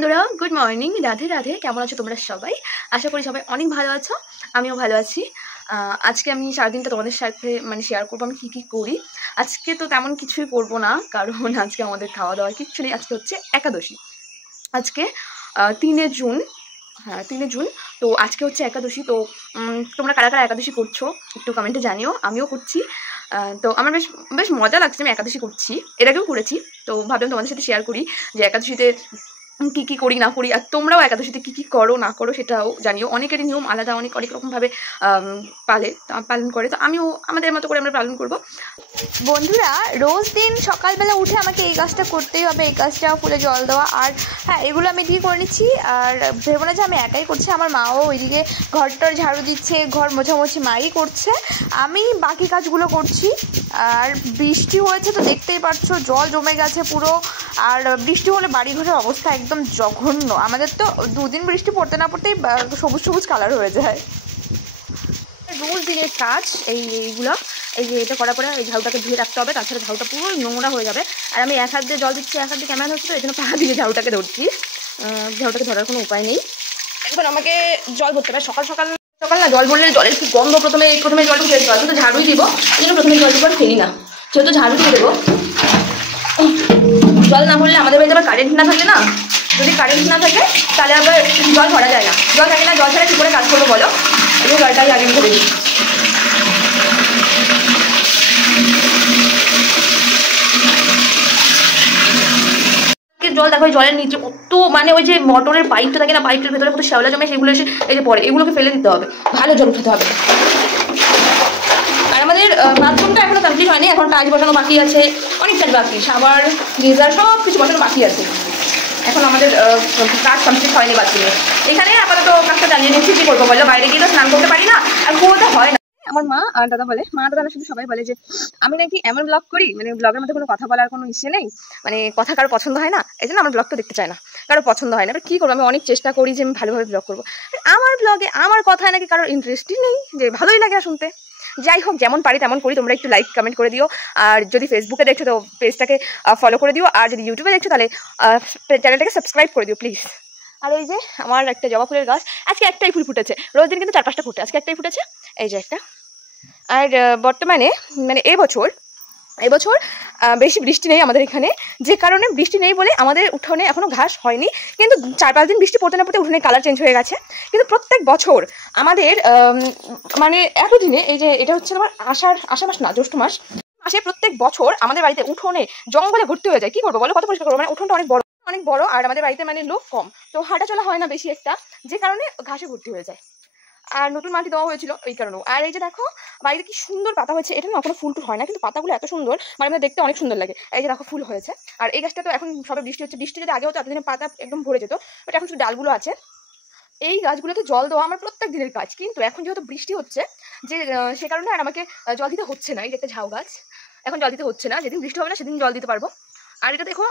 বন্ধুরা, good morning, Radhe Radhe. কেমন আছো তোমরা সবাই? আশা করি সবাই অনেক ভালো আছো। আমিও ভালো আছি। আজকে আমি সারাদিনটা তোমাদের সাথে শেয়ার করবো আমি কী কী করি। আজকে তো তেমন কিছুই করবো না, কারণ আজকে আমাদের খাওয়া দাওয়া কিচ্ছু নেই। আজকে হচ্ছে একাদশী। আজকে 3 জুন। হ্যাঁ, 3 জুন। তো আজকে হচ্ছে একাদশী। তো তোমরা কারা কারা একাদশী করছো একটু কমেন্টে জানিও। আমিও করছি। তো আমার বেশ বেশ মজা লাগছে। আমি একাদশী করছি, এর আগেও করেছি। তো ভাবলাম তোমাদের সাথে শেয়ার করি যে একাদশীতে কী কী করি না করি। আর তোমরাও একাদশীতে কী কী করো না করো সেটাও জানিও। অনেকেরই নিয়ম আলাদা, অনেক রকমভাবে পালন করে। তো আমিও আমাদের মতো করে আমরা পালন করব। বন্ধুরা, রোজ দিন সকালবেলা উঠে আমাকে এই কাজটা করতেই হবে, এই কাজটা ফুলে জল দেওয়া। আর হ্যাঁ, এগুলো আমি এদিকে করে নিচ্ছি। আর ভেবো না যে আমি একাই করছি, আমার মাও ওইদিকে ঘরটার ঝাড়ু দিচ্ছে, ঘর মোছামুছি মাই করছে, আমি বাকি কাজগুলো করছি। আর বৃষ্টি হয়েছে তো দেখতেই পাচ্ছো, জল জমে গেছে পুরো। আর বৃষ্টি হলে বাড়িঘরের অবস্থা একদম জঘন্য। আমাদের তো দুদিন বৃষ্টি পড়তে না পড়তেই সবুজ সবুজ কালার হয়ে যায়। রোজ দিনের কাজ এইগুলো। এই যে এটা করার পরে এই ঝাড়ুটাকে ধুয়ে রাখতে হবে, তাছাড়া ঝাড়ুটা পুরো নোংরা হয়ে যাবে। আর আমি এক হাত দিয়ে জল দিচ্ছি, এক হাত দিয়ে ক্যামেরা হচ্ছে, তো এই জন্য পা দিয়ে ঝাড়ুটাকে ধরছি। ঝাড়ুটাকে ধরার কোনো উপায় নেই। এখন আমাকে জল ভরতে হবে। সকাল সকাল না জল ভরলে জলের কি গন্ধ। প্রথমে জল ঢুকে দিতে হবে, তো ঝাড়ুই দিব। এই জন্য প্রথমে জল দিব, ফেলি না, যেহেতু ঝাড়ু দিয়ে দেবো। জল না ভরলে আমাদের বাড়িতে আবার কারেন্ট না থাকে না। যদি কারেন্ট না থাকে তাহলে আবার জল ভরা যায় না। জল থাকে না, জল ছাড়া কী করে কাজ করবো বলো? এই জলটাই আগে ভরে দিই। জল দেখো, জলের নিচে কত ওই যে মোটরের পাইপটা থাকে না, পাইপটার ভেতরে কত শ্যাওলা জমে, সেগুলো এসে এই যে পড়ে, এগুলোকে ফেলে দিতে হবে। ভালো জল উঠাতে হবে। আর আমাদের বাথরুমটা এখনো কমপ্লিট হয়নি, এখন টাইলস বসানো বাকি আছে, অনেক কাজ বাকি। সাবান, গিজার সব কিছু বসানো বাকি আছে। এখন আমাদের কাজ কমপ্লিট হয়নি বাথরুমে। এখানে আপাতত কাজটা চালিয়ে নিচ্ছি। কি করবো বলো? বাইরে গিয়ে তো স্নান করতে পারি না, আর কুয়োতে হয় না। আমার মা আর দাদা বলে, মা দাদা শুধু সবাই বলে যে আমি নাকি এমন ব্লগ করি, ব্লগের মধ্যে কোনো কথা বলার কোনো ইচ্ছে নেই, কথা কারো পছন্দ হয় না, এই জন্য আমার ব্লগটা দেখতে চায় না, কারো পছন্দ হয় না। এবার কী করবো? আমি অনেক চেষ্টা করি যে আমি ভালোভাবে ব্লগ করবো। আমার ব্লগে আমার কথায় নাকি কারোর ইন্টারেস্টই নেই, যে ভালোই লাগে না শুনতে। যাই হোক, যেমন পারি তেমন করি। তোমরা একটু লাইক কমেন্ট করে দিও। আর যদি ফেসবুকে দেখছো তো পেজটাকে ফলো করে দিও। আর যদি ইউটিউবে দেখছো তাহলে চ্যানেলটাকে সাবস্ক্রাইব করে দিও প্লিজ। আর এই যে আমার একটা জবা ফুলের গাছ, আজকে একটাই ফুল ফুটেছে। রোজ দিন কিন্তু 4-5টা ফুটে, আজকে একটাই ফুটেছে, এই যে একটা। আর বর্তমানে এবছর বেশি বৃষ্টি নেই আমাদের এখানে, যে কারণে বৃষ্টি নেই বলে আমাদের উঠোনে এখনো ঘাস হয়নি। কিন্তু 4-5 দিন বৃষ্টি পড়তে না পড়তে উঠোনে কালার চেঞ্জ হয়ে গেছে। কিন্তু প্রত্যেক বছর আমাদের এতদিনে, এই যে এটা হচ্ছে আমার আষাঢ় মাস না, জ্যৈষ্ঠ মাসে প্রত্যেক বছর আমাদের বাড়িতে উঠোনে জঙ্গলে ভর্তি হয়ে যায়। কি করবো বলো? কত পরিষ্কার করবো? উঠোনটা অনেক বড়, আর আমাদের বাড়িতে লোক কম, তো হাঁটা চলা হয় না বেশি একটা, যে কারণে ঘাসে ভর্তি হয়ে যায়। আর নতুন মাটি দেওয়া হয়েছিল এই কারণেও। আর এই যে দেখো বাড়িতে কি সুন্দর পাতা হয়েছে। এটা না কোনো ফুল টুল হয় না, কিন্তু পাতাগুলো এত সুন্দর, দেখতে অনেক সুন্দর লাগে। এই যে দেখো ফুল হয়েছে। আর এই গাছটা তো এখন সবে বৃষ্টি হচ্ছে, বৃষ্টি যদি আগে হতো এতদিনে পাতা একদম ভরে যেত, বাট এখন শুধু ডালগুলো আছে। এই গাছগুলোতে জল দেওয়া আমার প্রত্যেক দিনের কাজ, কিন্তু এখন যেহেতু বৃষ্টি হচ্ছে, যে সে কারণে আর আমাকে জল দিতে হচ্ছে না। এই যে একটা ঝাউ গাছ, এখন জল দিতে হচ্ছে না। যেদিন বৃষ্টি হবে না সেদিন জল দিতে পারবো। আর এটা দেখো,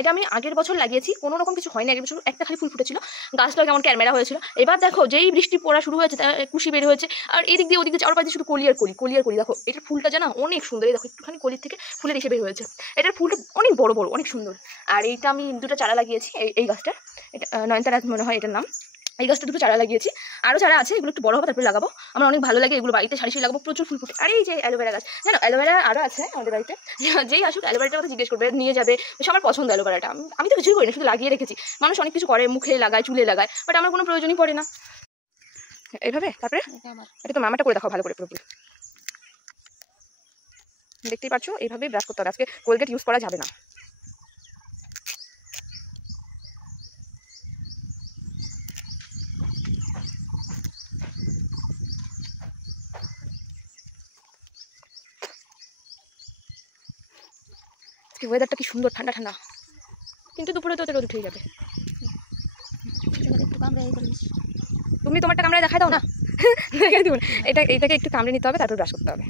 এটা আমি আগের বছর লাগিয়েছি, কোনো রকম কিছু হয়নি। আগের বছর একটা খালি ফুল ফুটেছিল, গাছটা কেমন ক্যামেরা হয়েছিল। এবার দেখো যেই বৃষ্টি পড়া শুরু হয়েছে, কুশি বের হয়েছে, আর এদিক দিয়ে ওদিক দিয়ে চারপাশে শুধু কলি আর কলি। দেখো এটার ফুলটা জানা অনেক সুন্দর। এই দেখো একটুখানি কলির থেকে ফুলের এসে বের হয়েছে। এটার ফুলটা অনেক বড় অনেক সুন্দর। আর এইটা আমি 2টা চারা লাগিয়েছি। এই গাছটা, এটা নয়নতারা মনে হয় এটার নাম। এই গাছটা 2টো চারা লাগিয়েছি, আরও চারা আছে, এগুলো একটু বড় হবে তারপরে লাগাবো। আমার অনেক ভালো লাগে এগুলো, বাড়িতে সারি লাগাবো, প্রচুর ফুল ফুটে। আর এই যে অ্যালোভেরা গাছ, জানো অ্যালোভেরা আরও আছে আমাদের বাড়িতে। যেই আসুক অ্যালোভেরাটার কথা জিজ্ঞেস করবে, নিয়ে যাবে। সবার পছন্দ অ্যালোভেরাটা। আমি তো কিছুই করি না, শুধু লাগিয়ে রেখেছি। মানুষ অনেক কিছু করে, মুখে লাগায়, চুলে লাগায়, বাট আমার কোনো প্রয়োজনই পড়ে না। এইভাবে তারপরে এটা তো মামাটা করে দেখাও ভালো করে পুরোপুরি। দেখতেই পাচ্ছ, এইভাবেই ব্রাশ করতে হবে। আজকে কোলগেট ইউজ করা যাবে না। ওয়েদারটা কি সুন্দর, ঠান্ডা ঠান্ডা, কিন্তু দুপুরে তো রোদ উঠে যাবে। তুমি তোমারটা কামড়ে দেখাই দাও না। দেখাই দিব না। এটাকে একটু কামড়ে নিতে হবে, তারপর ব্রাশ করতে হবে।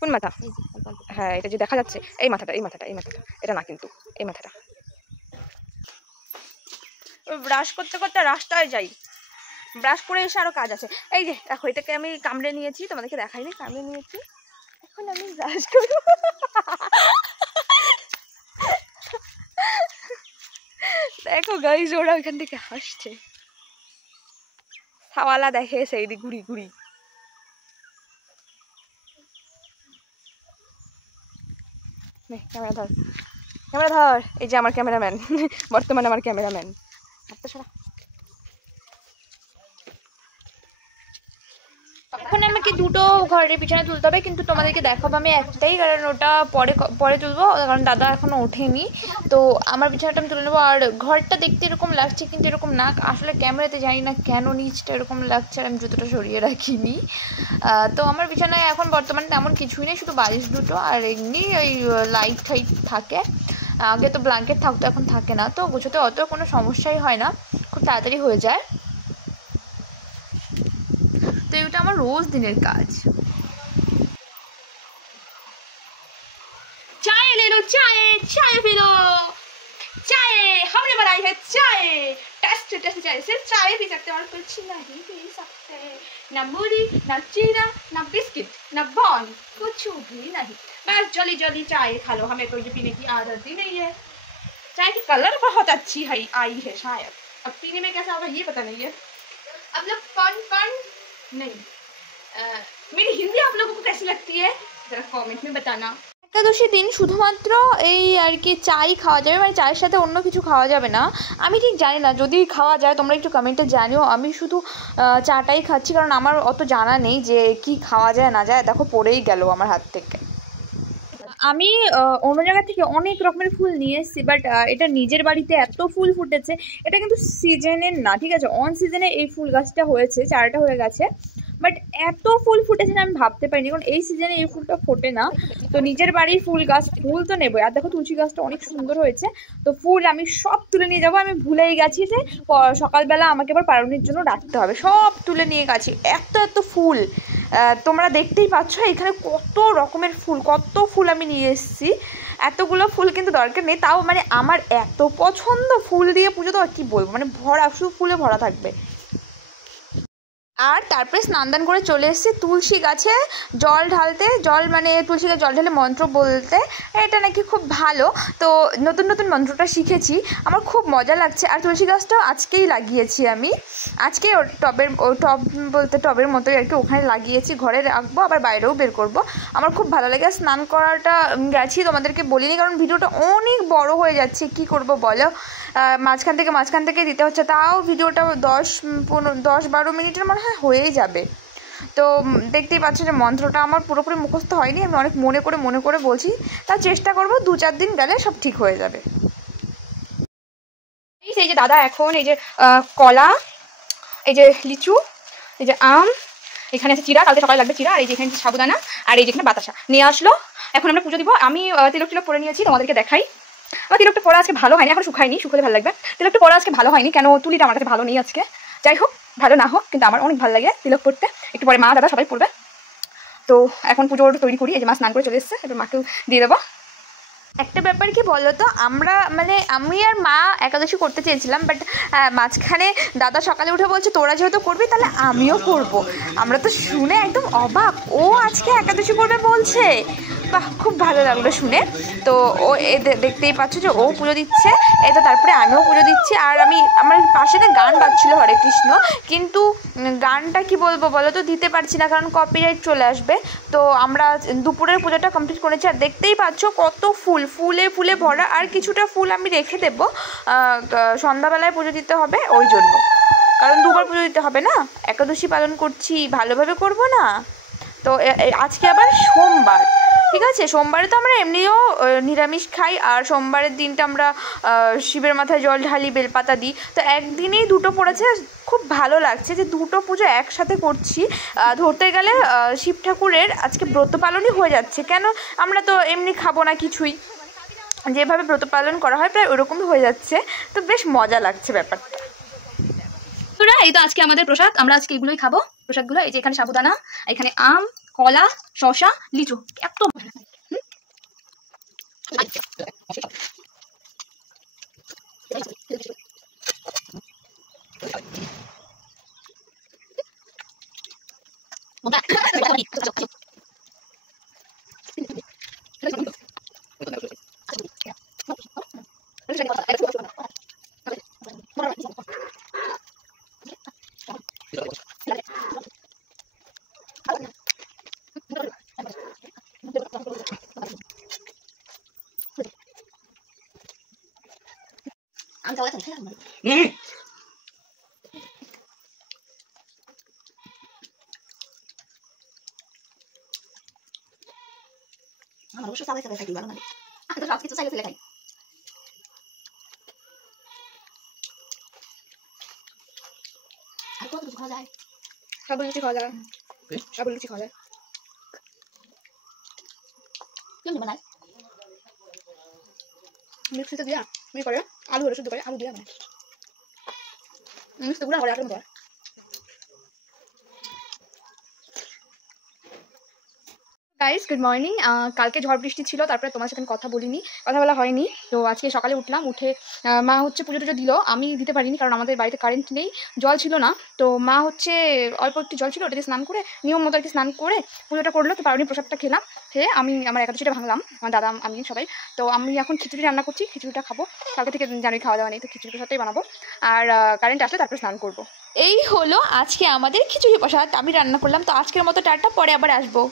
কোন মাথা? হ্যাঁ, এটা যে দেখা যাচ্ছে, এই মাথাটা এটা না, কিন্তু এই মাথাটা। ব্রাশ করতে করতে রাস্তায় যাই, ব্রাশ করে এসে আরো কাজ আছে। এই যে দেখো, এটাকে আমি কামড়ে নিয়েছি, তোমাদেরকে দেখাইনি, কামড়ে নিয়েছি। এখন আমি ব্রাশ করবো। দেখো গাইস, ওরা ওইখান থেকে হাসছে, হাওয়ালা দেখে সেই দিক ঘুরি ঘুরি। ক্যামেরা ধর, ক্যামেরা ধর। এই যে আমার ক্যামেরাম্যান, বর্তমানে আমার ক্যামেরাম্যান। হাতটা সরা। এখন আমাকে দুটো ঘরের পিছনে তুলতে হবে, কিন্তু তোমাদেরকে দেখাবো আমি একটাই, কারণ ওটা পরে পরে তুলবো, কারণ দাদা এখনো ওঠেনি। তো আমার বিছানাটা আমি তুলে নেবো। আর ঘরটা দেখতে এরকম লাগছে, কিন্তু এরকম না, আসলে ক্যামেরাতে জানি না কেন নিচটা এরকম লাগছে, আর আমি জুতোটা সরিয়ে রাখিনি। তো আমার বিছানায় এখন বর্তমানে তেমন কিছুই নেই, শুধু বালিশ দুটো আর এমনি ওই লাইট টাইট থাকে। আগে তো ব্ল্যাঙ্কেট থাকতো, এখন থাকে না, তো গোছাতে অত কোনো সমস্যাই হয় না, খুব তাড়াতাড়ি হয়ে যায়। তো এটা আমার রোজ দিনের কাজ। चाय ले लो, चाय चाय पी लो, चाय हमने बनाई है, चाय टेस्ट टेस्ट चाय, सिर्फ चाय पी सकते हैं और कुछ नहीं पी सकते। ना मुड़ी, ना चीरा, ना बिस्किट, ना बॉन, कुछ भी नहीं। बस जल्दी जल्दी चाय खा लो, हमें तो ये पीने की आदत ही नहीं है। चाय की कलर बहुत अच्छी है, आई है शायद, अब पीने में कैसा होगा ये पता नहीं है। अब लोग कौन नहीं, मेरी हिंदी आप लोगों को कैसी लगती है जरा कमेंट में बताना। একাদশী দিন শুধুমাত্র এই আর কি চাই খাওয়া যাবে, মানে চায়ের সাথে অন্য কিছু খাওয়া যাবে না। আমি ঠিক জানি না, যদি খাওয়া যায় তোমরা একটু কমেন্টে জানিও। আমি শুধু চাটাই খাচ্ছি, কারণ আমার অত জানা নেই যে কি খাওয়া যায় না যায়। দেখো পড়েই গেল আমার হাত থেকে। আমি অন্য জায়গা থেকে অনেক রকমের ফুল নিয়ে এসেছি, বাট এটা নিজের বাড়িতে এত ফুল ফুটেছে, এটা কিন্তু সিজনের না, ঠিক আছে, অন সিজনে এই ফুল গাছটা হয়েছে, চারাটা হয়ে গেছে, বাট এত ফুল ফুটেছে না আমি ভাবতে পারিনি, কারণ এই সিজনে এই ফুলটা ফোটে না। তো নিজের বাড়ির ফুল গাছ, ফুল তো নেবো। আর দেখো তুলসী গাছটা অনেক সুন্দর হয়েছে, তো ফুল আমি সব তুলে নিয়ে যাবো। আমি ভুলেই গেছি যে সকালবেলা আমাকে আবার পারুনির জন্য রাখতে হবে, সব তুলে নিয়ে গেছি। এত এত ফুল তোমরা দেখতেই পাচ্ছ, এখানে কত রকমের ফুল, কত ফুল আমি নিয়ে এসেছি। এতগুলো ফুল কিন্তু দরকার নেই, তাও মানে আমার এত পছন্দ ফুল দিয়ে পুজো দেওয়া, কী বলবো, মানে ভরা, শুধু ফুলে ভরা থাকবে। আর তারপরে স্নান করে চলে এসেছি তুলসী গাছে জল ঢালতে, জল মানে তুলসী গাছে জল ঢালে মন্ত্র বলতে, এটা নাকি খুব ভালো। তো নতুন নতুন মন্ত্রটা শিখেছি, আমার খুব মজা লাগছে। আর তুলসী গাছটাও আজকেই লাগিয়েছি আমি, আজকে টব বলতে টবের মতোই আর কি, ওখানে লাগিয়েছি, ঘরে রাখবো, আবার বাইরেও বের করব। আমার খুব ভালো লাগে। স্নান করাটা গেছি, তোমাদেরকে বলিনি, কারণ ভিডিওটা অনেক বড় হয়ে যাচ্ছে, কি করব বলো, মাঝখান থেকে দিতে হচ্ছে, তাও ভিডিওটা 10-12 মিনিটের মনে হয় হয়েই যাবে। তো দেখতেই পাচ্ছ যে মন্ত্রটা আমার পুরোপুরি মুখস্থ হয়নি, আমি অনেক মনে করে বলছি, তার চেষ্টা করব 2-4 দিন গেলে সব ঠিক হয়ে যাবে। এই যে দাদা এখন এই যে কলা, এই যে লিচু, এই যে আম, এখানে আছে চিরা, কালকে সকালে লাগবে চিরা, আর এই যে এখানে সাবুদানা, আর এই যেখানে বাতাসা নিয়ে আসলো। এখন আমরা পুজো দিব। আমি তিলক পরে নিয়েছি, তোমাদেরকে দেখাই। আমার তিলকটা পরা আজকে ভালো হয়নি, এখন শুকায়নি, শুকোলে ভালো লাগবে। তিলকটা পরা আজকে ভালো হয়নি, কেন তুলিটা আমার কাছে ভালো নেই আজকে। যাই হোক, ভালো না হোক, কিন্তু আমার অনেক ভালো লাগে তিলক পরতে। একটু পরে মা দাদা সবাই পরবে। তো এখন পুজোর তৈরি করি। এই যে মা স্নান করে চলে এসেছে, এবার মাকেও দিয়ে দেবো। একটা ব্যাপার কি বলো তো, আমরা মানে আমি আর মা একাদশী করতে চেয়েছিলাম, বাট মাঝখানে দাদা সকালে উঠে বলছে তোরা যেহেতু করবি তাহলে আমিও করব। আমরা তো শুনে একদম অবাক, ও আজকে একাদশী করবে বলছে, বাহ, খুব ভালো লাগলো শুনে। তো ও দেখতেই পাচ্ছ যে ও পুজো দিচ্ছে, এই তো তারপরে আমিও পুজো দিচ্ছি। আর আমার পাশে না গান বাজছিল হরে কৃষ্ণ, কিন্তু গানটা কি বলবো বলো তো, দিতে পারছি না, কারণ কপিরাইট চলে আসবে। তো আমরা দুপুরের পুজোটা কমপ্লিট করেছি। আর দেখতেই পাচ্ছ কত ফুলে ভরা, আর কিছুটা ফুল আমি রেখে দেবো, সন্ধ্যাবেলায় পুজো দিতে হবে ওই জন্য, কারণ দুবার পুজো দিতে হবে না, একাদশী পালন করছি, ভালোভাবে করব না। তো আজকে আবার সোমবার, ঠিক আছে, সোমবারে তো আমরা এমনিও নিরামিষ খাই, আর সোমবারের দিনটা আমরা শিবের মাথায় জল ঢালি, বেলপাতা দিই। তো একদিনেই দুটো পড়েছে, খুব ভালো লাগছে যে দুটো পুজো একসাথে করছি। ধরতে গেলে শিব ঠাকুরের আজকে ব্রত পালনই হয়ে যাচ্ছে, কেন আমরা তো এমনি খাবো না কিছুই, যেভাবে ব্রত পালন করা হয় প্রায় ওরকমই হয়ে যাচ্ছে। তো বেশ মজা লাগছে ব্যাপারটা। এই তো আজকে আমাদের প্রসাদ, আমরা আজকে এগুলোই খাবো, প্রসাদগুলো। এই যে এখানে সাবুদানা, এখানে আম, কলা, শসা, লিচু, এত আমি তো খেলাম আমার অবশ্য চালাই চালাই খাই ভালো লাগে। আমি তো সব কিছু চাইলে ফেলে খাই। আর কত কিছু খাওয়া যায়? সব লুচি খাওয়া যায়, সব লুচি খাওয়া যায়। কেমনি বানায়? মিক্সিতে দিয়া কি করে আলু হলে শুদ্ধ করে আলু দিয়া বানায়। মিক্সিতে গুঁড়া করে আটার মতো। Guys good morning. কালকে ঝড় বৃষ্টি ছিল, তারপরে তোমার সাথে আমি কথা বলিনি, কথা বলা হয়নি। তো আজকে সকালে উঠলাম, উঠে মা হচ্ছে পুজো টুজো দিল, আমি দিতে পারিনি কারণ আমাদের বাড়িতে কারেন্ট নেই, জল ছিল না। তো মা হচ্ছে অল্প একটু জল ছিল ওটাতে স্নান করে নিয়ম মতো আর কি স্নান করে পুজোটা করলো। তো পারণী প্রসাদটা খেলাম, খেয়ে আমি আমার একাদশীটা ভাঙলাম, আমার দাদা আমি সবাই। তো আমি এখন খিচুড়ি রান্না করছি, খিচুড়িটা খাবো। কালকে থেকে জানি খাওয়া দাওয়া নেই, তো খিচুড়ি প্রসাদটাই বানাবো। আর কারেন্ট আসলে তারপরে স্নান করবো। এই হলো আজকে আমাদের খিচুড়ি প্রসাদ আমি রান্না করলাম। তো আজকের মতো টাটা, পরে আবার আসবো।